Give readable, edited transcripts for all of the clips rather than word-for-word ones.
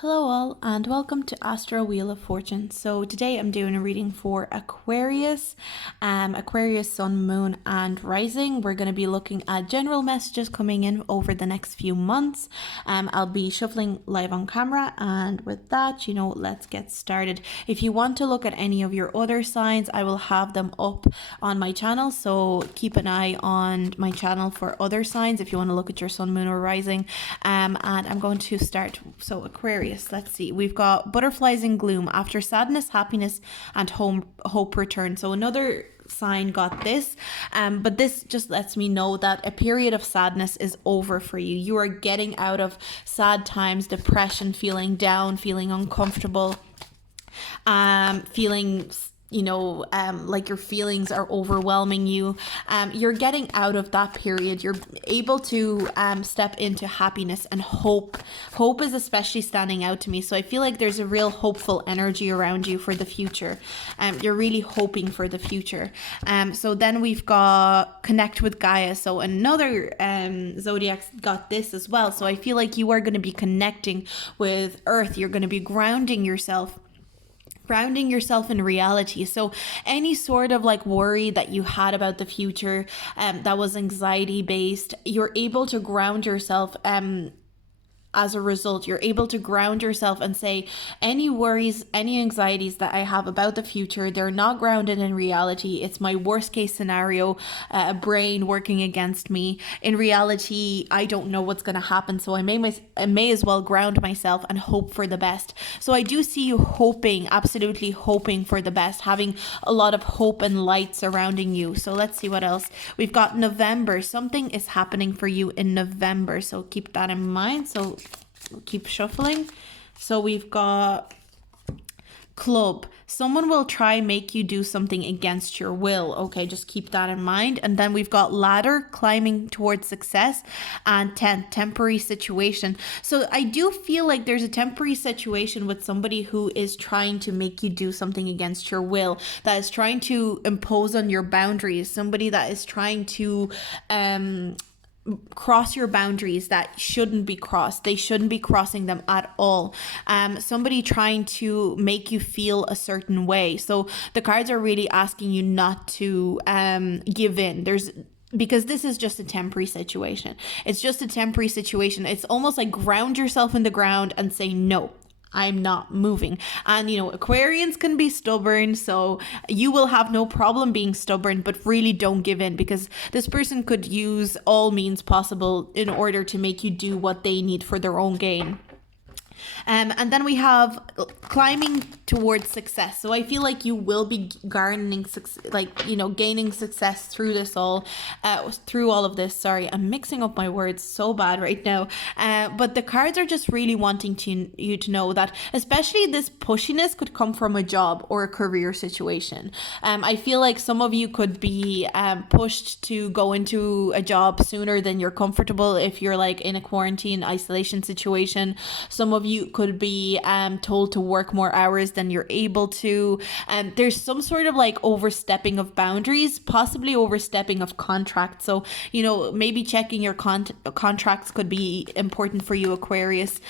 Hello all and welcome to Astro Wheel of Fortune. So today I'm doing a reading for Aquarius, Aquarius Sun, Moon and Rising. We're going to be looking at general messages coming in over the next few months. I'll be shuffling live on camera, and with that, let's get started. If you want to look at any of your other signs, I will have them up on my channel. So keep an eye on my channel for other signs if you want to look at your Sun, Moon or Rising. And I'm going to start. So Aquarius. Let's see. We've got butterflies in gloom. After sadness, happiness and hope return. So another sign got this, but this just lets me know that a period of sadness is over for you. You are getting out of sad times, depression, feeling down, feeling uncomfortable, feeling like your feelings are overwhelming you. You're getting out of that period. You're able to step into happiness and hope. Hope is especially standing out to me. So I feel like there's a real hopeful energy around you for the future. You're really hoping for the future. So then we've got connect with Gaia. So another zodiac got this as well. So I feel like you are going to be connecting with Earth. You're going to be grounding yourself in reality. So any sort of like worry that you had about the future that was anxiety based, you're able to ground yourself. As a result, you're able to ground yourself and say, any worries, any anxieties that I have about the future, they're not grounded in reality. It's my worst case scenario, brain working against me. In reality, I don't know what's going to happen. So I may as well ground myself and hope for the best. So I do see you hoping, absolutely hoping for the best, having a lot of hope and light surrounding you. So let's see what else. We've got November. Something is happening for you in November. So keep that in mind. So we'll keep shuffling. So we've got club. Someone will try make you do something against your will. Okay, just keep that in mind. And then we've got ladder, climbing towards success, and temporary situation. So I do feel like there's a temporary situation with somebody who is trying to make you do something against your will, that is trying to impose on your boundaries, somebody that is trying to cross your boundaries that shouldn't be crossed. They shouldn't be crossing them at all. Somebody trying to make you feel a certain way. So the cards are really asking you not to give in. Because this is just a temporary situation. It's just a temporary situation. It's almost like ground yourself in the ground and say, no, I'm not moving. And Aquarians can be stubborn, so you will have no problem being stubborn, but really don't give in, because this person could use all means possible in order to make you do what they need for their own gain. And then we have climbing towards success. So I feel like you will be gaining success through this through all of this. Sorry, I'm mixing up my words so bad right now. But the cards are just really wanting you to know that, especially this pushiness could come from a job or a career situation. I feel like some of you could be pushed to go into a job sooner than you're comfortable if you're like in a quarantine isolation situation. Some of you could be told to work more hours than you're able to. There's some sort of like overstepping of boundaries, possibly overstepping of contracts. So, maybe checking your contracts could be important for you, Aquarius.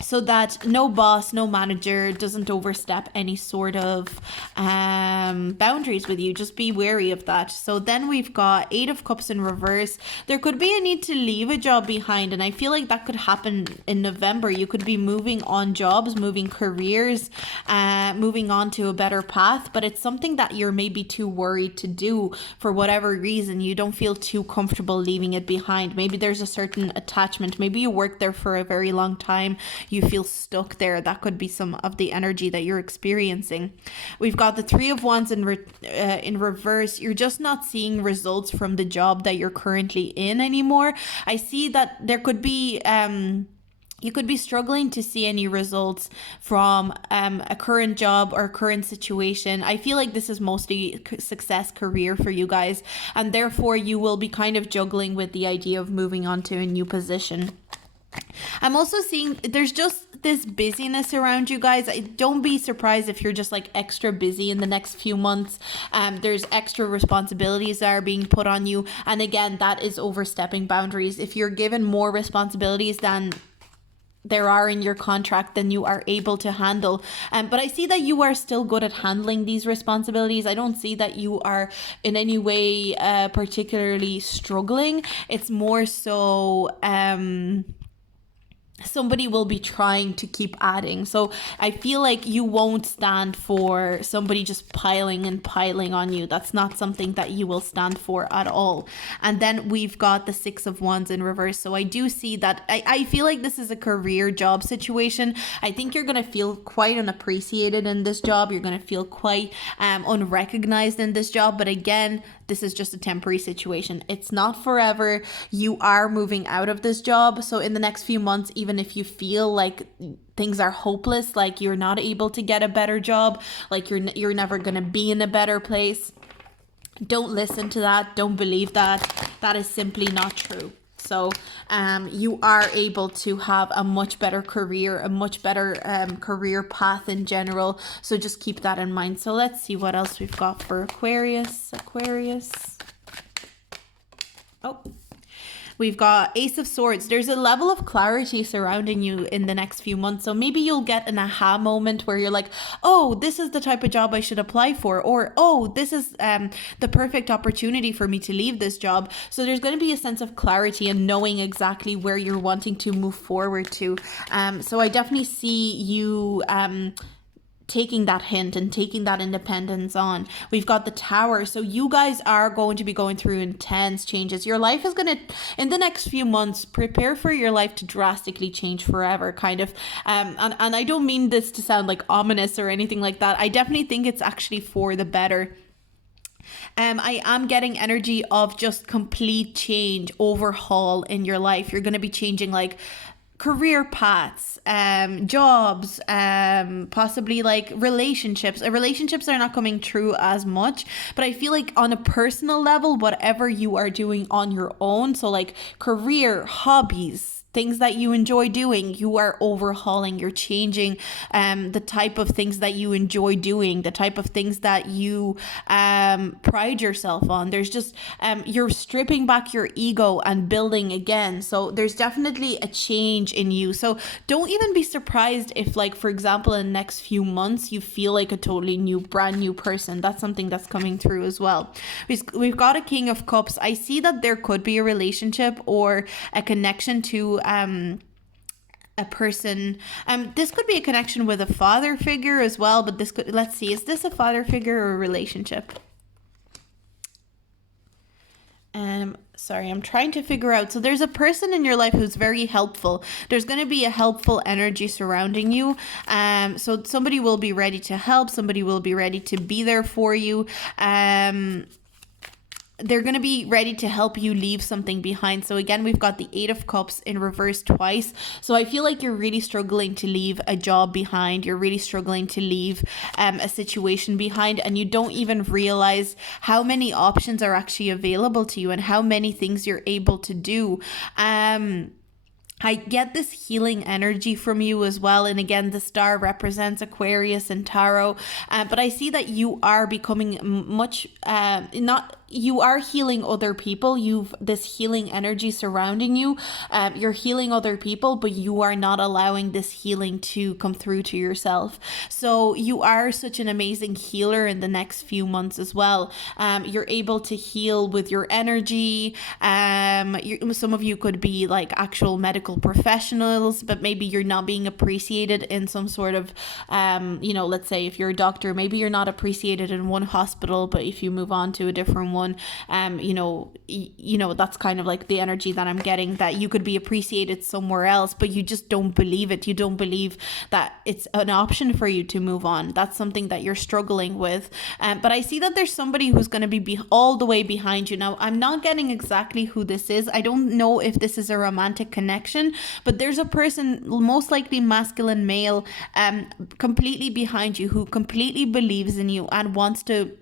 So that no boss, no manager doesn't overstep any sort of boundaries with you. Just be wary of that. So then we've got 8 of Cups in reverse. There could be a need to leave a job behind, and I feel like that could happen in November. You could be moving on jobs, moving careers, moving on to a better path, but it's something that you're maybe too worried to do for whatever reason. You don't feel too comfortable leaving it behind. Maybe there's a certain attachment. Maybe you worked there for a very long time. You feel stuck there. That could be some of the energy that you're experiencing. We've got the 3 of Wands in reverse. You're just not seeing results from the job that you're currently in anymore. I see that there could be you could be struggling to see any results from a current job or current situation. I feel like this is mostly success career for you guys, and therefore you will be kind of juggling with the idea of moving on to a new position. I'm also seeing there's just this busyness around you guys. Don't be surprised if you're just like extra busy in the next few months. There's extra responsibilities that are being put on you. And again, that is overstepping boundaries. If you're given more responsibilities than there are in your contract than you are able to handle. But I see that you are still good at handling these responsibilities. I don't see that you are in any way particularly struggling. It's more so somebody will be trying to keep adding. So I feel like you won't stand for somebody just piling and piling on you. That's not something that you will stand for at all. And then we've got the Six of Wands in reverse. So I do see that I feel like this is a career job situation. I think you're going to feel quite unappreciated in this job. You're going to feel quite unrecognized in this job. But again, this is just a temporary situation. It's not forever. You are moving out of this job. So in the next few months, even if you feel like things are hopeless, like you're not able to get a better job, like you're never going to be in a better place, don't listen to that. Don't believe that. That is simply not true. So you are able to have a much better career, a much better career path in general. So just keep that in mind. So let's see what else we've got for Aquarius. Oh, we've got Ace of Swords. There's a level of clarity surrounding you in the next few months. So maybe you'll get an aha moment where you're like, oh, this is the type of job I should apply for. Or, oh, this is the perfect opportunity for me to leave this job. So there's going to be a sense of clarity and knowing exactly where you're wanting to move forward to. So I definitely see you taking that hint and taking that independence on. We've got the Tower. So you guys are going to be going through intense changes. Your life is going to, in the next few months, prepare for your life to drastically change forever, kind of. And I don't mean this to sound like ominous or anything like that. I definitely think it's actually for the better. I am getting energy of just complete change, overhaul in your life. You're going to be changing like career paths, jobs, possibly like relationships. Relationships are not coming true as much, but I feel like on a personal level, whatever you are doing on your own, so like career, hobbies, things that you enjoy doing, you are overhauling, you're changing the type of things that you enjoy doing, the type of things that you pride yourself on. There's just, you're stripping back your ego and building again. So there's definitely a change in you. So don't even be surprised if, like, for example, in the next few months, you feel like a totally new, brand new person. That's something that's coming through as well. We've got a King of Cups. I see that there could be a relationship or a connection to a person. This could be a connection with a father figure as well, but this could, let's see, is this a father figure or a relationship? Sorry, I'm trying to figure out. So there's a person in your life who's very helpful. There's going to be a helpful energy surrounding you. So somebody will be ready to help. Somebody will be ready to be there for you. They're going to be ready to help you leave something behind. So again, we've got the Eight of Cups in reverse twice. So I feel like you're really struggling to leave a job behind. You're really struggling to leave a situation behind, and you don't even realize how many options are actually available to you and how many things you're able to do. I get this healing energy from you as well. And again, the star represents Aquarius and Tarot. But I see that you are becoming much, you are healing other people. You've this healing energy surrounding you. You're healing other people, but you are not allowing this healing to come through to yourself. So you are such an amazing healer in the next few months as well. You're able to heal with your energy. Some of you could be like actual medical professionals, but maybe you're not being appreciated in some sort of, let's say if you're a doctor, maybe you're not appreciated in one hospital, but if you move on to a different one, that's kind of like the energy that I'm getting, that you could be appreciated somewhere else, but you just don't believe it. You don't believe that it's an option for you to move on. That's something that you're struggling with. But I see that there's somebody who's going to be all the way behind you. Now, I'm not getting exactly who this is. I don't know if this is a romantic connection, but there's a person, most likely masculine male, completely behind you, who completely believes in you and wants to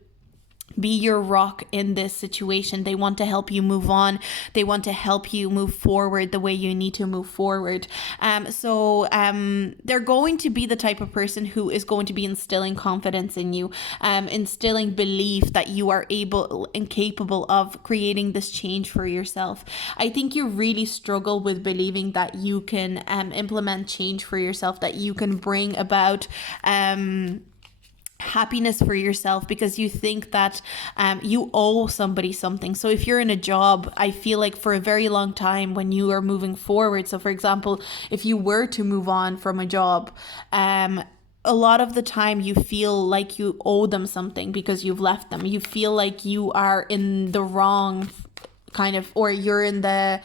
be your rock in this situation. They want to help you move on. They want to help you move forward the way you need to move forward. They're going to be the type of person who is going to be instilling confidence in you, instilling belief that you are able and capable of creating this change for yourself. I think you really struggle with believing that you can implement change for yourself, that you can bring about happiness for yourself, because you think that you owe somebody something. So if you're in a job, I feel like for a very long time when you are moving forward, so for example, if you were to move on from a job, a lot of the time you feel like you owe them something because you've left them. You feel like you are in the wrong kind of, or you're in the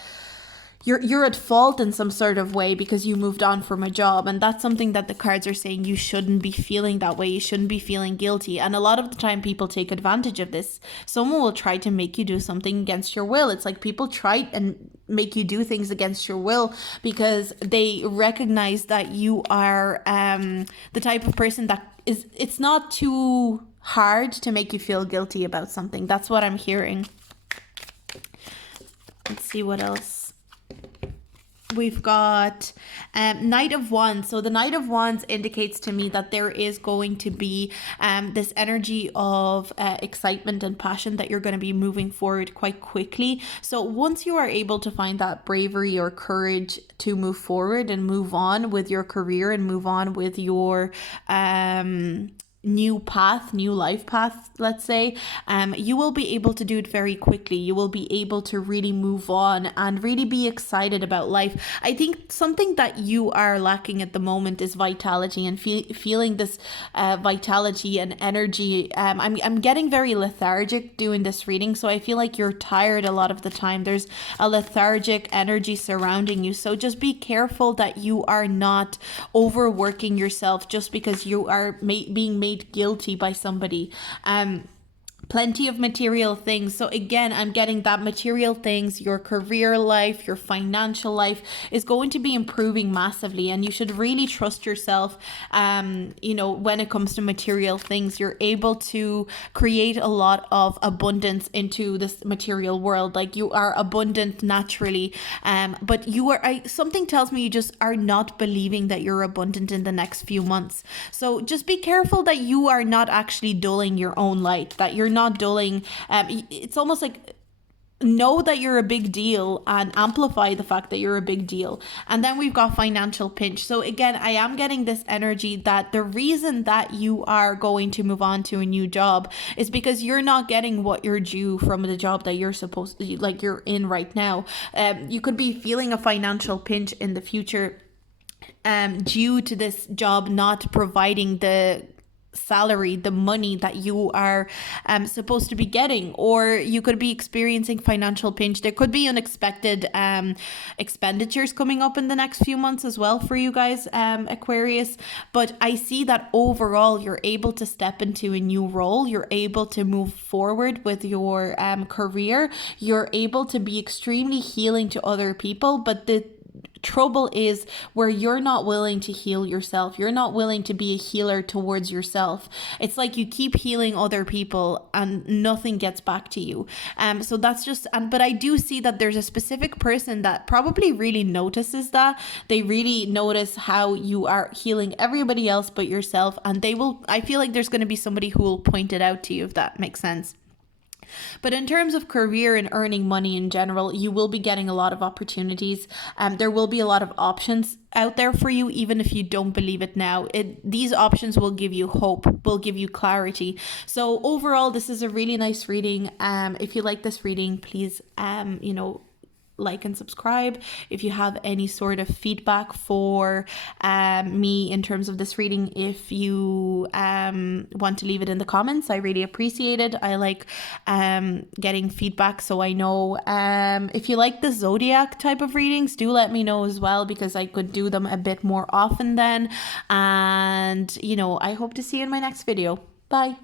you're at fault in some sort of way because you moved on from a job. And that's something that the cards are saying you shouldn't be feeling that way. You shouldn't be feeling guilty. And a lot of the time people take advantage of this. Someone will try to make you do something against your will. It's like people try and make you do things against your will because they recognize that you are the type of person that it's not too hard to make you feel guilty about something. That's what I'm hearing. Let's see what else. We've got Knight of Wands. So the Knight of Wands indicates to me that there is going to be this energy of excitement and passion, that you're going to be moving forward quite quickly. So once you are able to find that bravery or courage to move forward and move on with your career and move on with your new life path, let's say, you will be able to do it very quickly. You will be able to really move on and really be excited about life. I think something that you are lacking at the moment is vitality and feeling this vitality and energy. I'm getting very lethargic doing this reading, so I feel like you're tired a lot of the time. There's a lethargic energy surrounding you, so just be careful that you are not overworking yourself just because you are being made guilty by somebody. Plenty of material things. So again, I'm getting that material things, your career life, your financial life is going to be improving massively, and you should really trust yourself. When it comes to material things, you're able to create a lot of abundance into this material world. Like, you are abundant naturally, but something tells me you just are not believing that you're abundant in the next few months. So just be careful that you are not actually dulling your own light, that you're not dulling. It's almost like, know that you're a big deal and amplify the fact that you're a big deal. And then we've got financial pinch. So again, I am getting this energy that the reason that you are going to move on to a new job is because you're not getting what you're due from the job that you're supposed to, like, you're in right now. You could be feeling a financial pinch in the future due to this job not providing the salary, the money that you are supposed to be getting, or you could be experiencing financial pinch. There could be unexpected expenditures coming up in the next few months as well for you guys, Aquarius. But I see that overall you're able to step into a new role, you're able to move forward with your career, you're able to be extremely healing to other people. But the trouble is where you're not willing to heal yourself. You're not willing to be a healer towards yourself. It's like you keep healing other people and nothing gets back to you. So that's just, but I do see that there's a specific person that probably really notices that. They really notice how you are healing everybody else but yourself, and I feel like there's going to be somebody who will point it out to you, if that makes sense. But in terms of career and earning money in general, you will be getting a lot of opportunities. There will be a lot of options out there for you, even if you don't believe it now. These options will give you hope, will give you clarity. So overall, this is a really nice reading. If you like this reading, please, like and subscribe. If you have any sort of feedback for me in terms of this reading, if you want to leave it in the comments, I really appreciate it. I like getting feedback, so I know. If you like the zodiac type of readings, do let me know as well, because I could do them a bit more often then. And I hope to see you in my next video. Bye.